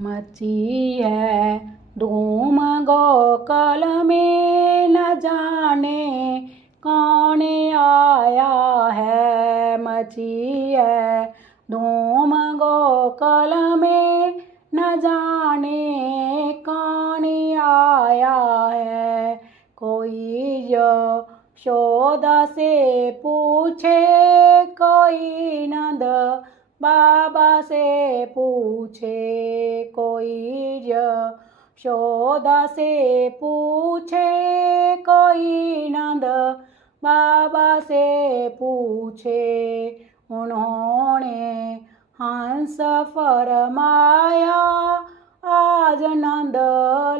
मची है धूम गोकुल में, न जाने कौन आया है। मची है धूम गोकुल में, न जाने कौन आया है। कोई यशोदा से पूछे, कोई नंद बाबा से पूछे। कोई यशोदा से पूछे, कोई नंद बाबा से पूछे। उन्होंने हंस फरमाया, आज नंद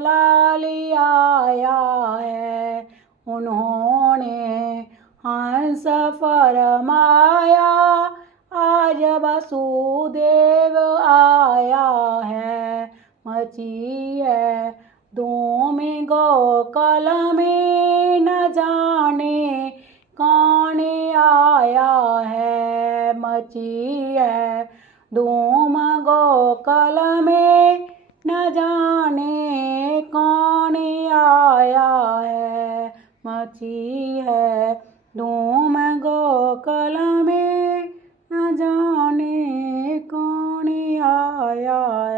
लाल आया है। उन्होंने हंस फरमाया, आज वसुदेव आया है। मची है धूम गोकुल में, न जाने कौन आया है। मची है धूम गोकुल में, न जाने कौन आया है। मची है धूम गोकुल में, न जाने कौन आया है।